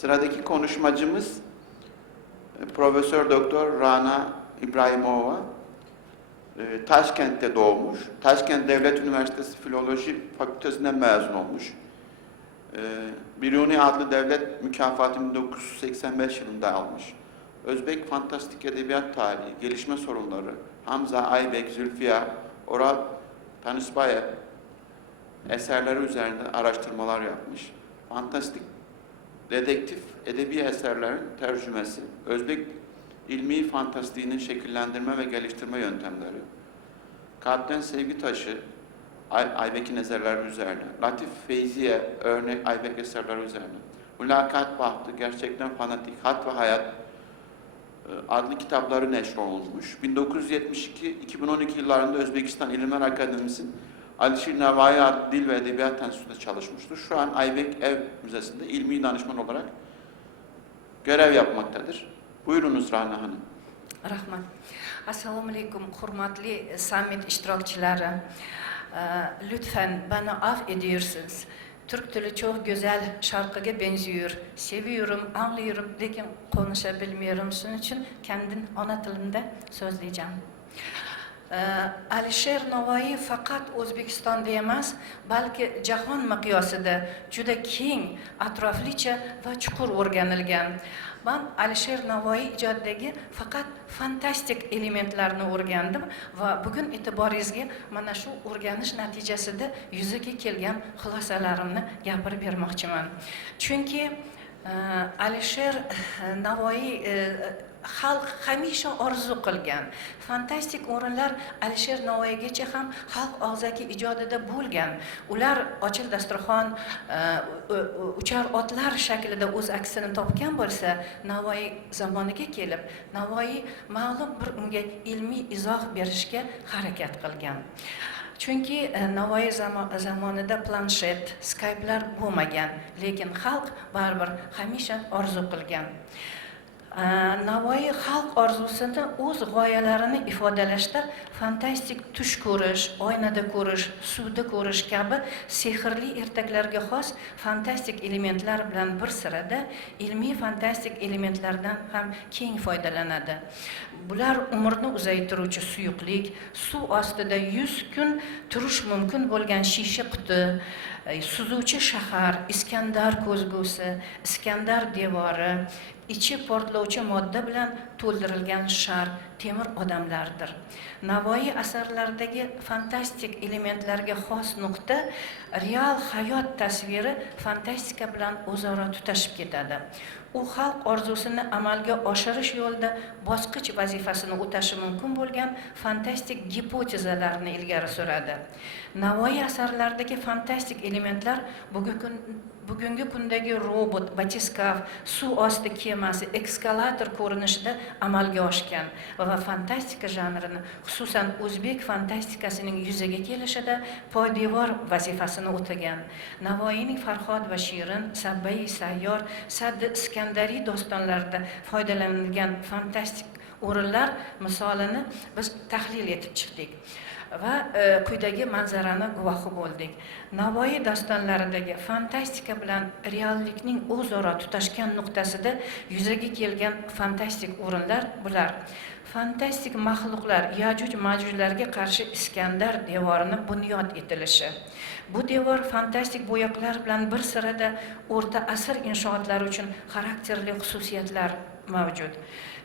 Sıradaki konuşmacımız e, Profesör Doktor Rana İbrahimova. E, Taşkent'te doğmuş. Taşkent Devlet Üniversitesi Filoloji Fakültesinden mezun olmuş. E, Biruni adlı devlet mükafatını 1985 yılında almış. Özbek fantastik edebiyat tarihi, gelişme sorunları, Hamza Aybek, Zülfiya, Oral Tanısbayev eserleri üzerinde araştırmalar yapmış. Fantastik dedektif edebi eserlerin tercümesi, Özbek ilmi fantastiğinin şekillendirme ve geliştirme yöntemleri, Kalpten Sevgi Taşı, Ay Aybek'in eserleri üzerine, Latif Feyziye örnek Aybek eserleri üzerine, Mülakat Bahtı, Gerçekten Fanatik, Hat ve Hayat e, adlı kitapları neşrolunmuş. 1972-2012 yıllarında Özbekistan İlimler Akademisi'nin Alişir adlı Dil ve Edebiyat Enstitüsü'nde çalışmıştır. Şu an Aybek Ev Müzesi'nde ilmi danışman olarak görev yapmaktadır. Buyurunuz Rana Hanım. rahmat assalomu alaykum hurmatli sammit ishtirokchilari Ee, lütfen bana af ediyorsunuz Türk dili çok güzel şarkıya benziyor. Seviyorum, anlıyorum, lekin konuşabilmiyorum. Şunun için kendim ana tilimde söyleyeceğim. Э, Alisher Navoiy faqat O'zbekistonda emas, balki jahon miqyosida juda keng, atroflicha va chuqur o'rganilgan. Men Alisher Navoiy ijodidagi faqat fantastik elementlarni o'rgandim va bugun e'tiboringizga mana shu o'rganish natijasida yuzaga kelgan xulosalarimni gapirib bermoqchiman. Chunki e, Alisher Navoiy e, xalq hamisha orzu qilgan. Fantastik o'rinlar alisher navoiygacha ham xalq og'zaki ijodida bo'lgan. Ular ochil dasturxon e, uchar otlar shaklida o'z aksini topgan bo'lsa navoiy zamoniga kelib navoiy ma'lum bir unga ilmiy izoh berishga harakat qilgan. Chunki e, navoiy zamonida planshet skypelar bo'lmagan lekin xalq baribir hamisha orzu qilgan. Э, Navoiy xalq orzusini o'z g'oyalarini ifodalashda fantastik tush ko'rish, oynada ko'rish, suvda ko'rish kabi sehrli ertaklarga xos fantastik elementlar bilan bir sirada ilmiy fantastik elementlardan ham keng foydalanadi. Bular umrni uzaytiruvchi suyuqlik, suv ostida yuz kun turish mumkin bo'lgan shisha quti, e, suzuvchi shahar, Iskandar ko'zgusi, Iskandar devori, ichi portlovchi modda bilan to'ldirilgan shar temir odamlardir. Navoiy asarlaridagi fantastik elementlarga xos nuqta real hayot tasviri fantastika bilan o'zaro tutashib ketadi. U xalq orzusini amalga oshirish yo'lida bosqich vazifasini o'tashi mumkin bo'lgan fantastik gipotezalarni ilgari suradi. Navoiy asarlaridagi fantastik elementlar bugungi kun bugungi kundagi robot batiskav suv osti kemasi ekskalator ko'rinishida amalga oshgan va fantastika janrini xususan o'zbek fantastikasining yuzaga kelishida poydevor vazifasini o'tagan navoiyning farhod va shirin sabbai sayyor saddi iskandariy dostonlarida foydalanilgan fantastik o'rinlar misolini biz tahlil etib chiqdik va e, quyidagi manzarani guvohi bo'ldik. Navoiy dostonlaridagi fantastika bilan reallikning o'zaro tutashgan nuqtasida yuzaga kelgan fantastik o'rinlar bular. Fantastik maxluqlar yajuj majujlarga qarshi iskandar devorini bunyod etilishi. Bu devor fantastik bo'yoqlar bilan bir sirada o'rta asr inshootlari uchun xarakterli xususiyatlar mavjud.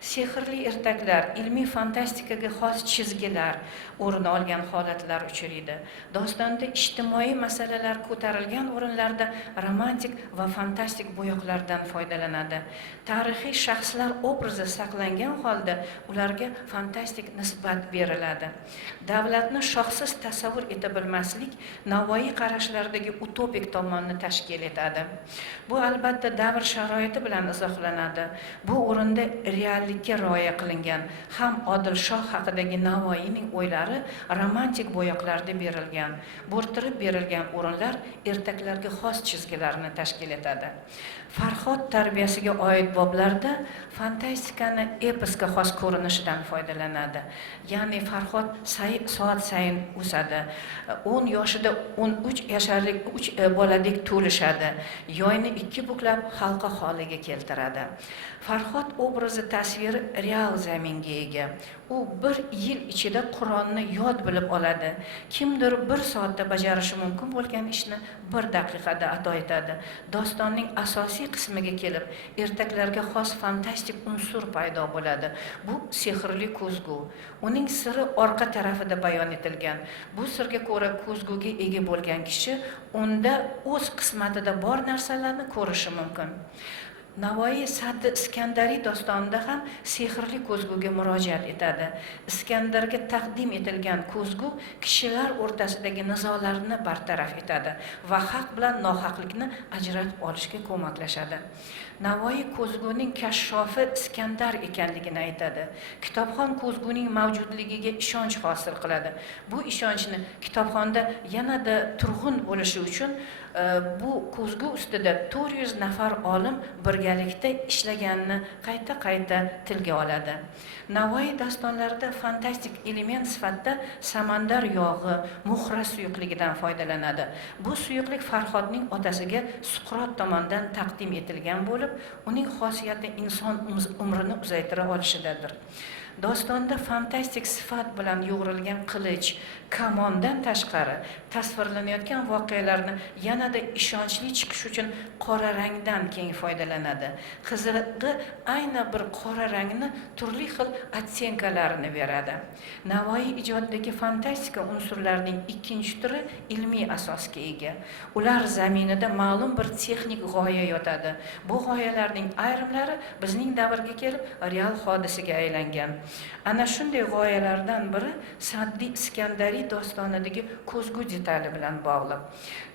Sehrli ertaklar ilmiy fantastikaga xos chizgilar o'rin olgan holatlar uchraydi dostonda ijtimoiy masalalar ko'tarilgan o'rinlarda romantik va fantastik bo'yoqlardan foydalanadi. Tarixiy shaxslar obrazi saqlangan holda ularga fantastik nisbat beriladi. Davlatni shohsiz tasavvur eta bilmaslik navoiy qarashlaridagi utopik tomonni tashkil etadi. Bu albatta davr sharoiti bilan izohlanadi. Bu o'rinda reallikka rioya qilingan ham odil shoh haqidagi navoiyning o'ylari romantik bo'yoqlarda berilgan bo'rttirib berilgan o'rinlar ertaklarga xos chizgilarni tashkil etadi. Farhod tarbiyasiga oid boblarda fantastikani eposga xos ko'rinishidan foydalanadi. Ya'ni farhod say, soat sayin o'sadi o'n yoshida o'n uch yasharlik uch e, boladek to'lishadi yoyni ikki buklab halqa holiga keltiradi. Farhod obrazi tasviri real zaminga ega. U bir yil ichida qur'onni yod bilib oladi. Kimdir bir soatda bajarishi mumkin bo'lgan ishni bir daqiqada ado etadi. Dostonning asosiy qismiga kelib ertaklarga xos fantastik unsur paydo bo'ladi. Bu sehrli ko'zgu. Uning siri orqa tarafida bayon etilgan. Bu sirga ko'ra ko'zguga ega bo'lgan kishi unda o'z qismatida bor narsalarni ko'rishi mumkin. Navoiy saddi iskandariy dostonida ham sehrli ko'zguga murojaat etadi. Iskandarga taqdim etilgan ko'zgu kishilar o'rtasidagi nizolarni bartaraf etadi va haq bilan nohaqlikni ajratib olishga ko'maklashadi. Navoiy ko'zguning kashshofi iskandar ekanligini aytadi. Kitobxon ko'zguning mavjudligiga ishonch hosil qiladi. Bu ishonchni kitobxonda yanada turg'un bo'lishi uchun bu ko'zgu ustida to'rt yuz nafar olim birgalikda ishlaganini qayta qayta tilga oladi. Navoiy dastonlarida fantastik element sifatida samandar yog'i muhra suyuqligidan foydalanadi. Bu suyuqlik farhodning otasiga suqrot tomonidan taqdim etilgan bo'lib uning xosiyati inson umrini uzaytira olishidadir. Dostonda fantastik sifat bilan yo'g'rilgan qilich kamondan tashqari tasvirlanayotgan voqealarni yanada ishonchli chiqish uchun qora rangdan keng foydalanadi. Qizig'i ayni bir qora rangni turli xil ottsenkalarini beradi. Navoiy ijodidagi fantastika unsurlarining ikkinchi turi ilmiy asosga ega. Ular zaminida ma'lum bir texnik g'oya yotadi. Bu g'oyalarning ayrimlari bizning davrga kelib real hodisaga aylangan. Ana shunday g'oyalardan biri saddiy iskandariy dostonidagi ko'zgu detali bilan bog'liq.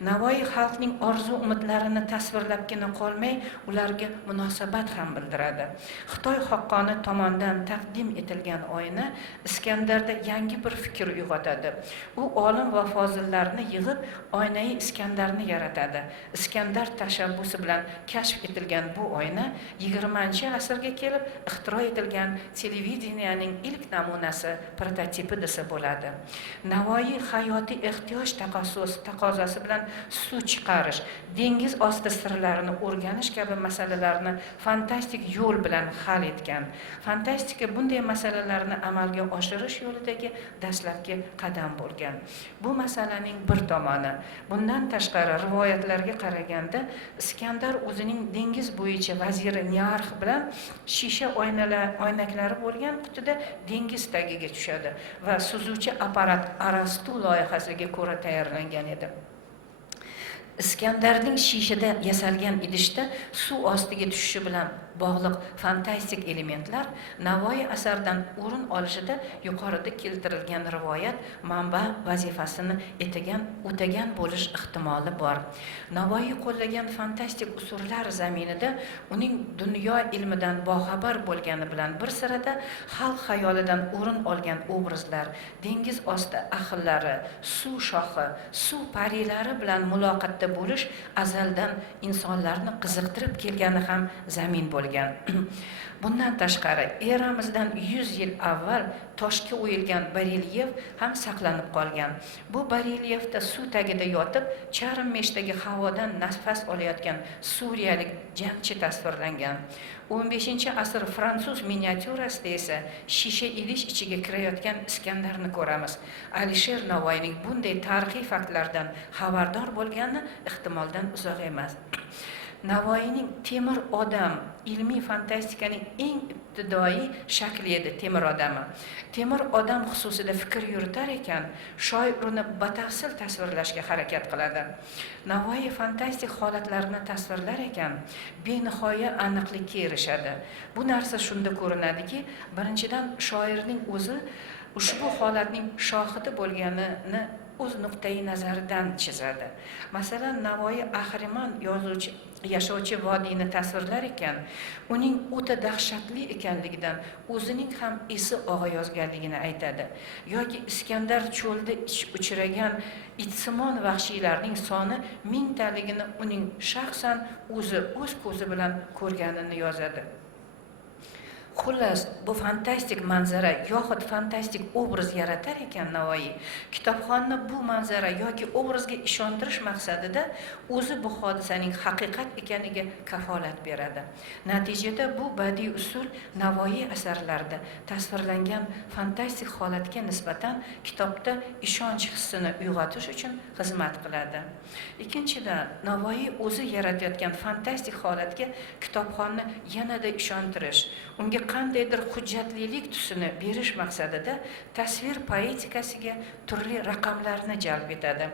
Navoiy xalqning orzu umidlarini tasvirlabgina qolmay ularga munosabat ham bildiradi. Xitoy xoqqoni tomonidan taqdim etilgan oyna iskandarda yangi bir fikr uyg'otadi. U olim va fozillarni yig'ib oynai iskandarni yaratadi. Iskandar tashabbusi bilan kashf etilgan bu oyna yigirmanchi asrga kelib ixtiro etilgan televideniyaning ilk namunasi prototipi desa bo'ladi. Navoiy hayotiy ehtiyoj taqozosi bilan suv chiqarish dengiz osti sirlarini o'rganish kabi masalalarni fantastik yo'l bilan hal etgan fantastika bunday masalalarni amalga oshirish yo'lidagi dastlabki qadam bo'lgan. Bu masalaning bir tomoni. Bundan tashqari rivoyatlarga qaraganda iskandar o'zining dengiz bo'yicha vaziri niarx bilan shisha oynalar oynaklari bo'lgan qutida dengiz tagiga tushadi va suzuvchi apparat arastu loyihasiga ko'ra tayyorlangan edi. Iskandarning shishada yasalgan idishda suv ostiga tushishi bilan bog'liq fantastik elementlar navoiy asaridan o'rin olishida yuqorida keltirilgan rivoyat manba vazifasini etagan o'tagan bo'lish ehtimoli bor. Navoiy qo'llagan fantastik usullar zaminida uning dunyo ilmidan boxabar bo'lgani bilan bir sirada xalq xayolidan o'rin olgan obrazlar dengiz osti ahillari suv shohi suv parilari bilan muloqotda bo'lish azaldan insonlarni qiziqtirib kelgani ham zamin bo'lgan. Bo'lgan. Bundan tashqari eramizdan 100 yil avval toshga o'yilgan barelyef ham saqlanib qolgan. Bu barelyefda suv tagida yotib charm meshdagi havodan nafas olayotgan suriyalik jangchi tasvirlangan. 15 asr fransuz miniatyurasida esa shisha idish ichiga kirayotgan iskandarni ko'ramiz. Alisher navoiyning bunday tarixiy faktlardan xabardor bo'lgani ehtimoldan uzoq emas. navoiyning temir odam ilmiy fantastikaning eng ibtidoiy shakli edi temir odami. Temir odam xususida fikr yuritar ekan shoir uni batafsil tasvirlashga harakat qiladi. Navoiy fantastik holatlarni tasvirlar ekan benihoya aniqlikka erishadi. Bu narsa shunda ko'rinadiki birinchidan shoirning o'zi ushbu holatning shohidi bo'lganini o'z nuqtai nazaridan chizadi. Masalan navoiy ahrimon yozuvchi yashovchi vodiyni tasvirlar ekan uning o'ta dahshatli ekanligidan o'zining ham esi og'ayozganligini aytadi. Yoki iskandar cho'lda ich- uchragan itsimon vahshiylarning soni mingtaligini uning shaxsan o'zi o'z ko'zi bilan ko'rganini yozadi. Xullas bu fantastik manzara yoxud fantastik obraz yaratar ekan navoiy kitobxonni bu manzara yoki obrazga ishontirish maqsadida o'zi bu hodisaning haqiqat ekaniga kafolat beradi. Natijada bu badiiy usul navoiy asarlarida tasvirlangan fantastik holatga nisbatan kitobda ishonch hissini uyg'otish uchun xizmat qiladi. Ikkinchidan navoiy o'zi yaratayotgan fantastik holatga kitobxonni yanada ishontirish unga qandaydir hujjatlilik tusini berish maqsadida tasvir poetikasiga turli raqamlarni jalb etadi.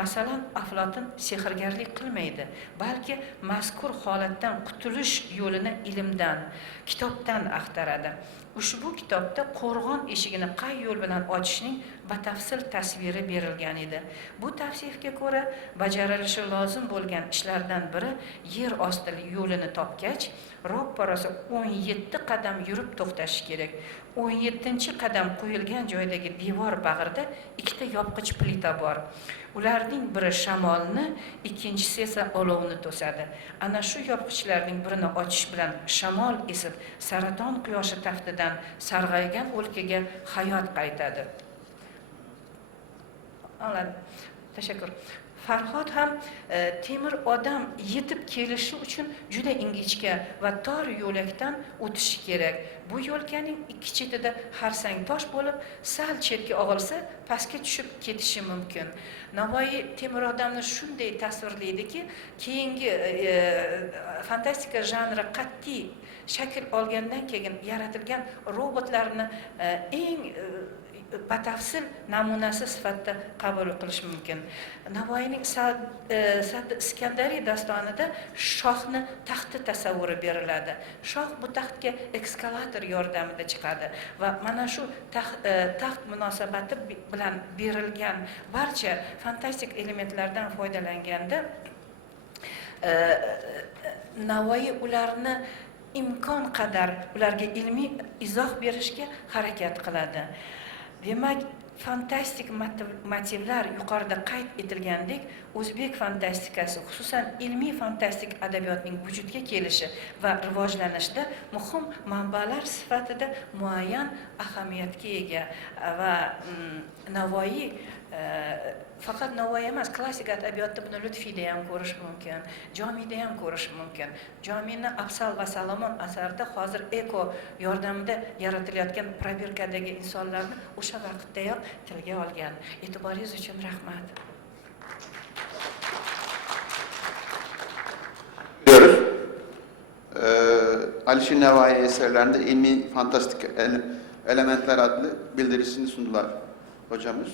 Masalan aflotun sehrgarlik qilmaydi balki mazkur holatdan qutulish yo'lini ilmdan kitobdan axtaradi. Ushbu kitobda qo'rg'on eshigini qay yo'l bilan ochishning batafsil tasviri berilgan edi. Bu tavsifga ko'ra bajarilishi lozim bo'lgan ishlardan biri yer osti yo'lini topgach roppa rosa o'n yetti qadam yurib to'xtashi kerak. O'n yettinchi qadam qo'yilgan joydagi devor bag'rida ikkita yopqich plita bor. Ularning biri shamolni ikkinchisi esa olovni to'sadi. Ana shu yopqichlarning birini ochish bilan shamol esib saraton quyoshi taftidan sarg'aygan o'lkaga hayot qaytadi. Tashakkur. Farhod ham e, temir odam yetib kelishi uchun juda ingichka va tor yo'lakdan o'tishi kerak. Bu yo'lkaning ikki chetida harsang tosh bo'lib, sal chetga og'ilsa, pastga tushib ketishi mumkin. Navoiy temir odamni shunday tasvirlaydiki, keyingi e, e, fantastika janri qat'iy shakl olgandan keyin yaratilgan robotlarni e, eng e, batafsil namunasi sifatida qabul qilish mumkin navoiyning Sad e, iskandariy dastonida shohni taxti tasavvuri beriladi shoh bu taxtga ekskalator yordamida chiqadi va mana shu taxt, e, taxt munosabati bilan berilgan barcha fantastik elementlardan foydalanganda e, Navoiy ularni imkon qadar ularga ilmiy izoh berishga harakat qiladi. Yeah, Mike. Fantastik motivlar yuqorida qayd etilgandek, o'zbek fantastikasi, xususan ilmiy fantastik adabiyotning vujudga kelishi va rivojlanishida muhim manbalar sifatida muayyan ahamiyatga ega va mm, Navoiy e, faqat Navoiy emas, klassik adabiyotda buni Lutfiyda ham ko'rish mumkin, Jomiyda ham ko'rish mumkin. Jomiyni Afsal va Salomon asarida hozir eko yordamida yaratilayotgan probirkadagi insonlarni o'sha vaqtdayoq tilga olgan. E'tiboringiz uchun rahmat. Diyoruz. Ee, Nevai eserlerinde ilmi fantastik ele- elementler adlı bildirisini sundular hocamız.